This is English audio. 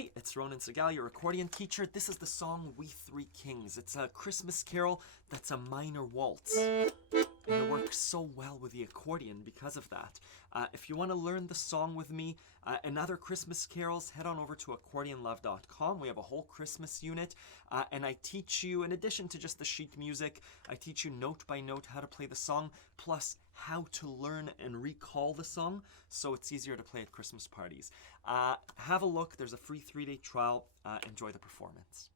Hi, it's Ronan Segal, your accordion teacher. This is the song We Three Kings. It's a Christmas carol that's a minor waltz. And it works so well with the accordion because of that. If you want to learn the song with me and other Christmas carols, head on over to accordionlove.com. We have a whole Christmas unit, and I teach you, in addition to just the sheet music, I teach you note by note how to play the song, plus how to learn and recall the song so it's easier to play at Christmas parties. Have a look. There's a free 3-day trial. Enjoy the performance.